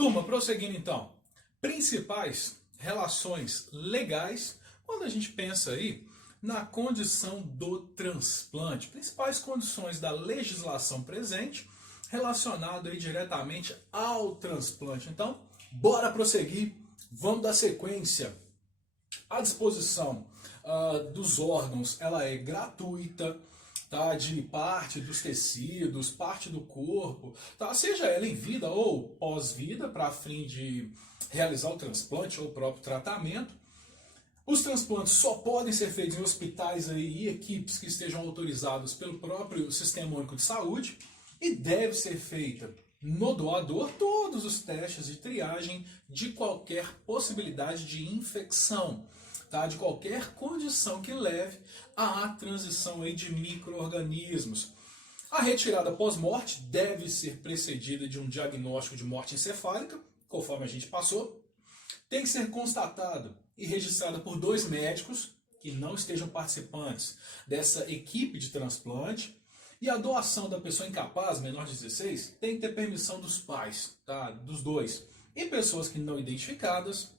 Turma, prosseguindo então. Principais relações legais quando a gente pensa aí na condição do transplante. Principais condições da legislação presente relacionado aí diretamente ao transplante. Então, bora prosseguir, vamos dar sequência. A disposição dos órgãos ela é gratuita, tá? De parte dos tecidos, parte do corpo, tá? Seja ela em vida ou pós-vida, para fim de realizar o transplante ou o próprio tratamento. Os transplantes só podem ser feitos em hospitais aí, e equipes que estejam autorizados pelo próprio Sistema Único de Saúde e deve ser feita no doador todos os testes de triagem de qualquer possibilidade de infecção, tá? De qualquer condição que leve à transição aí de micro-organismos. A retirada pós-morte deve ser precedida de um diagnóstico de morte encefálica, conforme a gente passou. Tem que ser constatado e registrada por 2 médicos que não estejam participantes dessa equipe de transplante. E a doação da pessoa incapaz, menor de 16, tem que ter permissão dos pais, tá? Dos dois. E pessoas que não identificadas,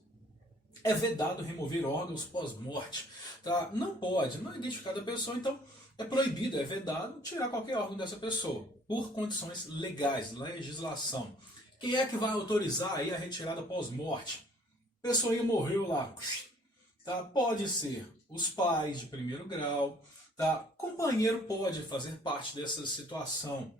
é vedado remover órgãos pós-morte, tá? Não pode, não identificada a pessoa, então é proibido, é vedado tirar qualquer órgão dessa pessoa, por condições legais, legislação. Quem é que vai autorizar aí a retirada pós-morte? A pessoa morreu lá, tá? Pode ser os pais de primeiro grau, tá? Companheiro pode fazer parte dessa situação.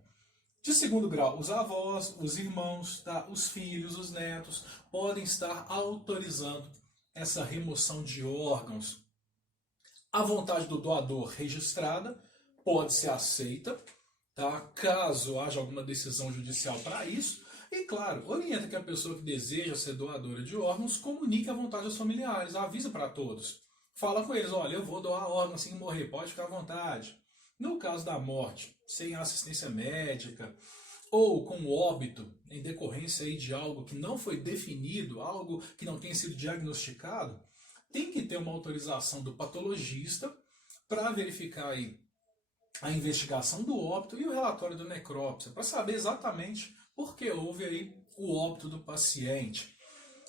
De segundo grau, os avós, os irmãos, tá? Os filhos, os netos podem estar autorizando essa remoção de órgãos. A vontade do doador registrada pode ser aceita, tá? Caso haja alguma decisão judicial para isso. E claro, orienta que a pessoa que deseja ser doadora de órgãos comunique a vontade aos familiares, avisa para todos. Fala com eles, olha, eu vou doar órgão assim que morrer, pode ficar à vontade. No caso da morte, sem assistência médica, ou com óbito em decorrência aí de algo que não foi definido, algo que não tenha sido diagnosticado, tem que ter uma autorização do patologista para verificar aí a investigação do óbito e o relatório da necrópsia, para saber exatamente por que houve aí o óbito do paciente.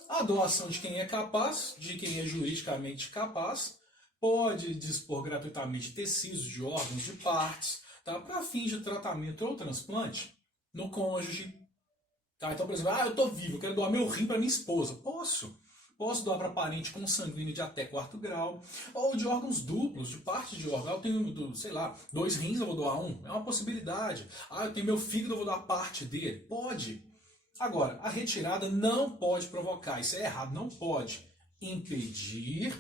A doação de quem é capaz, de quem é juridicamente capaz, pode dispor gratuitamente de tecidos, de órgãos, de partes, tá? Para fins de tratamento ou transplante no cônjuge. Tá? Então, por exemplo, eu estou vivo, eu quero doar meu rim para minha esposa. Posso. Posso doar para parente consanguíneo de até 4º grau, ou de órgãos duplos, de parte de órgão. Eu tenho, sei lá, 2 rins, eu vou doar um. É uma possibilidade. Eu tenho meu fígado, eu vou doar parte dele. Pode. Agora, a retirada não pode provocar, isso é errado, não pode impedir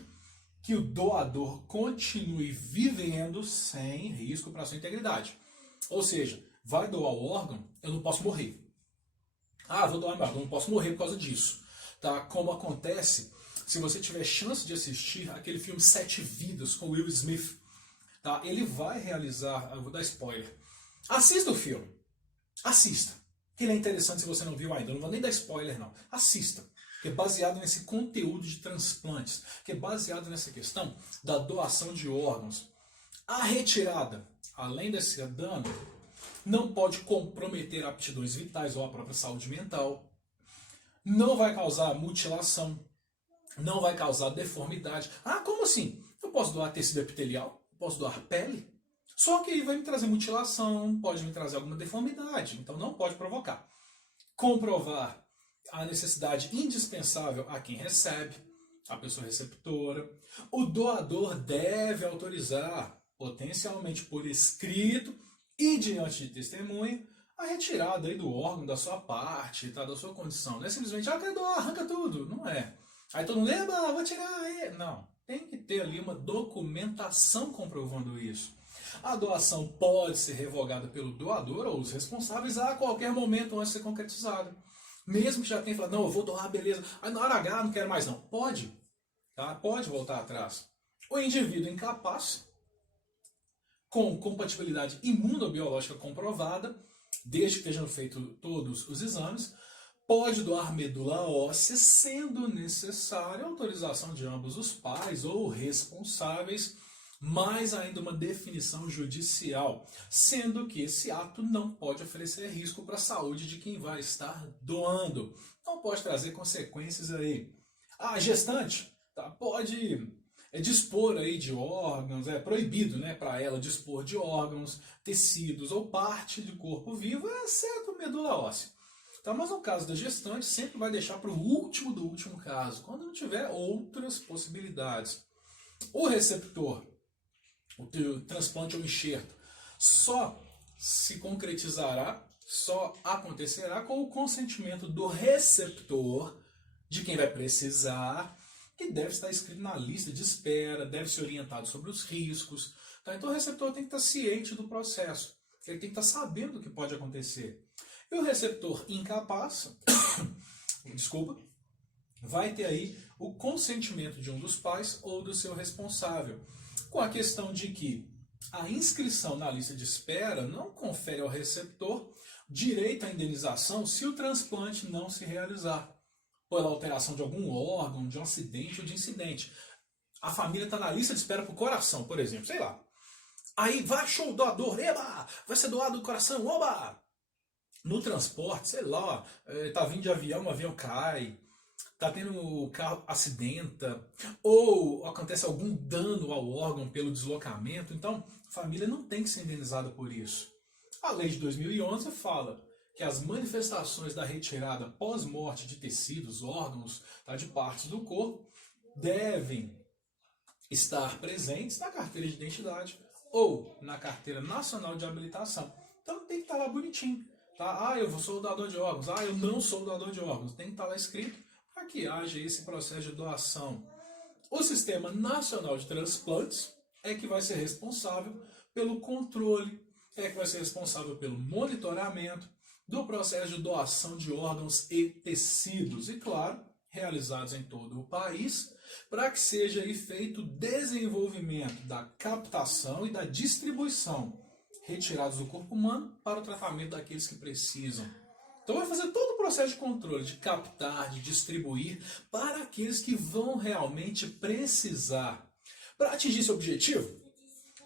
que o doador continue vivendo sem risco para a sua integridade. Ou seja, vai doar o órgão, eu não posso morrer. Vou doar meu órgão, eu não posso morrer por causa disso. Tá? Como acontece se você tiver chance de assistir aquele filme 7 Vidas com Will Smith. Tá? Ele vai realizar, eu vou dar spoiler. Assista o filme. Assista. Que ele é interessante se você não viu ainda. Eu não vou nem dar spoiler não. Assista. Que é baseado nesse conteúdo de transplantes. Que é baseado nessa questão da doação de órgãos. A retirada, além desse dano, não pode comprometer aptidões vitais ou a própria saúde mental. Não vai causar mutilação, não vai causar deformidade. Como assim? Eu posso doar tecido epitelial, posso doar pele, só que aí vai me trazer mutilação, pode me trazer alguma deformidade, então não pode provocar. Comprovar a necessidade indispensável a quem recebe, a pessoa receptora. O doador deve autorizar, potencialmente por escrito e diante de testemunha, a retirada aí do órgão da sua parte, tá, da sua condição. Não é simplesmente, quer doar, arranca tudo. Não é. Aí todo mundo lembra, vou tirar aí. Não. Tem que ter ali uma documentação comprovando isso. A doação pode ser revogada pelo doador ou os responsáveis a qualquer momento antes de ser concretizada. Mesmo que já tenha falado, não, eu vou doar, beleza. Aí na hora H não quero mais não. Pode. Tá? Pode voltar atrás. O indivíduo incapaz, com compatibilidade imunobiológica comprovada, desde que estejam feitos todos os exames, pode doar medula óssea, sendo necessária a autorização de ambos os pais ou responsáveis mais ainda uma definição judicial, sendo que esse ato não pode oferecer risco para a saúde de quem vai estar doando. Não pode trazer consequências aí. A gestante pode dispor aí de órgãos, é proibido, né, para ela dispor de órgãos, tecidos ou parte do corpo vivo, exceto medula óssea. Tá, mas no caso da gestante, sempre vai deixar para o último do último caso, quando não tiver outras possibilidades. O receptor, o transplante ou enxerto, só se concretizará, só acontecerá com o consentimento do receptor, de quem vai precisar, que deve estar escrito na lista de espera, deve ser orientado sobre os riscos. Tá? Então o receptor tem que estar ciente do processo, ele tem que estar sabendo do que pode acontecer. E o receptor incapaz, desculpa, vai ter aí o consentimento de um dos pais ou do seu responsável, com a questão de que a inscrição na lista de espera não confere ao receptor direito à indenização se o transplante não se realizar, pela alteração de algum órgão, de um acidente ou de incidente. A família está na lista de espera para o coração, por exemplo, sei lá. Aí vai, show, doador, eba, vai ser doado o coração, oba! No transporte, sei lá, tá vindo de avião, o avião cai, tá tendo o carro acidenta, ou acontece algum dano ao órgão pelo deslocamento, então a família não tem que ser indenizada por isso. A lei de 2011 fala que as manifestações da retirada pós-morte de tecidos, órgãos, de partes do corpo, devem estar presentes na carteira de identidade ou na carteira nacional de habilitação. Então tem que estar lá bonitinho. Tá? Eu sou doador de órgãos. Eu não sou doador de órgãos. Tem que estar lá escrito para que haja esse processo de doação. O Sistema Nacional de Transplantes é que vai ser responsável pelo controle, é que vai ser responsável pelo monitoramento do processo de doação de órgãos e tecidos. E, claro, realizados em todo o país, para que seja feito o desenvolvimento da captação e da distribuição retirados do corpo humano para o tratamento daqueles que precisam. Então vai fazer todo o processo de controle, de captar, de distribuir para aqueles que vão realmente precisar. Para atingir esse objetivo,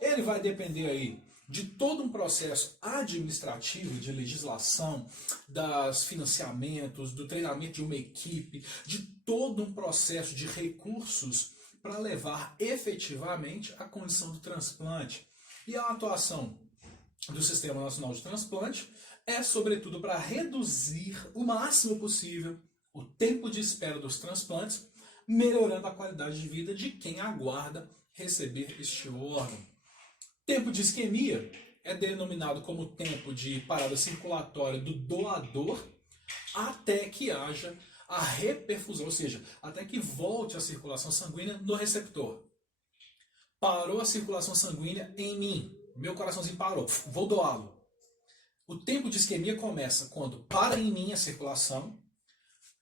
ele vai depender aí de todo um processo administrativo, de legislação, dos financiamentos, do treinamento de uma equipe, de todo um processo de recursos para levar efetivamente à condição do transplante. E a atuação do Sistema Nacional de Transplante é, sobretudo, para reduzir o máximo possível o tempo de espera dos transplantes, melhorando a qualidade de vida de quem aguarda receber este órgão. Tempo de isquemia é denominado como tempo de parada circulatória do doador até que haja a reperfusão, ou seja, até que volte a circulação sanguínea no receptor. Parou a circulação sanguínea em mim, meu coraçãozinho parou, vou doá-lo. O tempo de isquemia começa quando para em mim a circulação,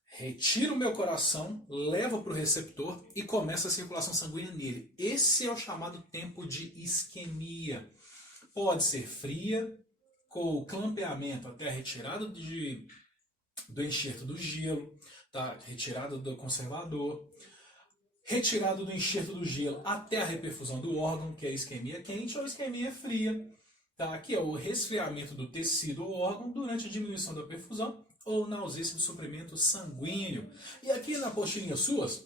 retiro o meu coração, levo para o receptor e começa a circulação sanguínea nele. Esse é o chamado tempo de isquemia. Pode ser fria, com o clampeamento até a retirada do enxerto do gelo, tá? Retirada do conservador, retirada do enxerto do gelo até a reperfusão do órgão, que é a isquemia quente ou isquemia fria, tá? Que é o resfriamento do tecido ou órgão durante a diminuição da perfusão ou na ausência de suprimento sanguíneo. E aqui na apostilinha suas,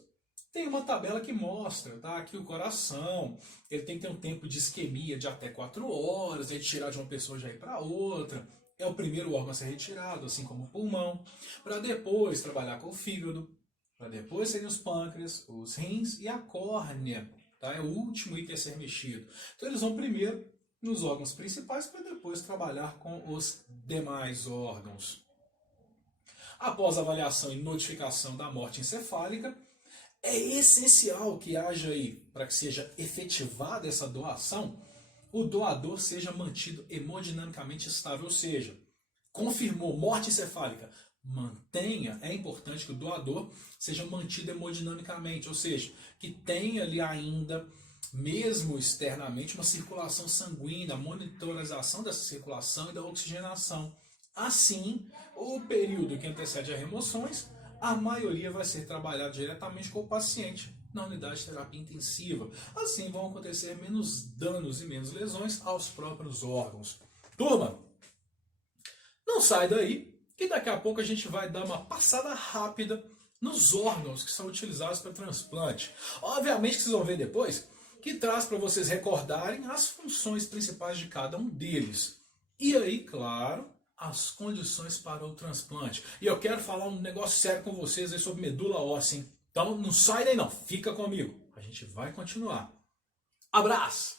tem uma tabela que mostra, tá? Que o coração ele tem que ter um tempo de isquemia de até 4 horas, aí tirar de uma pessoa já ir para outra. É o primeiro órgão a ser retirado, assim como o pulmão, para depois trabalhar com o fígado, para depois serem os pâncreas, os rins e a córnea, tá? É o último item a ser mexido. Então eles vão primeiro nos órgãos principais para depois trabalhar com os demais órgãos. Após a avaliação e notificação da morte encefálica, é essencial que haja aí, para que seja efetivada essa doação, o doador seja mantido hemodinamicamente estável, ou seja, confirmou morte encefálica, mantenha, é importante que o doador seja mantido hemodinamicamente, ou seja, que tenha ali ainda, mesmo externamente, uma circulação sanguínea, a monitorização dessa circulação e da oxigenação. Assim, o período que antecede as remoções, a maioria vai ser trabalhado diretamente com o paciente na unidade de terapia intensiva. Assim vão acontecer menos danos e menos lesões aos próprios órgãos. Turma, não sai daí, que daqui a pouco a gente vai dar uma passada rápida nos órgãos que são utilizados para transplante. Obviamente que vocês vão ver depois que traz para vocês recordarem as funções principais de cada um deles. E aí, claro, as condições para o transplante. E eu quero falar um negócio sério com vocês aí sobre medula óssea, hein? Então não sai daí não, fica comigo. A gente vai continuar. Abraço!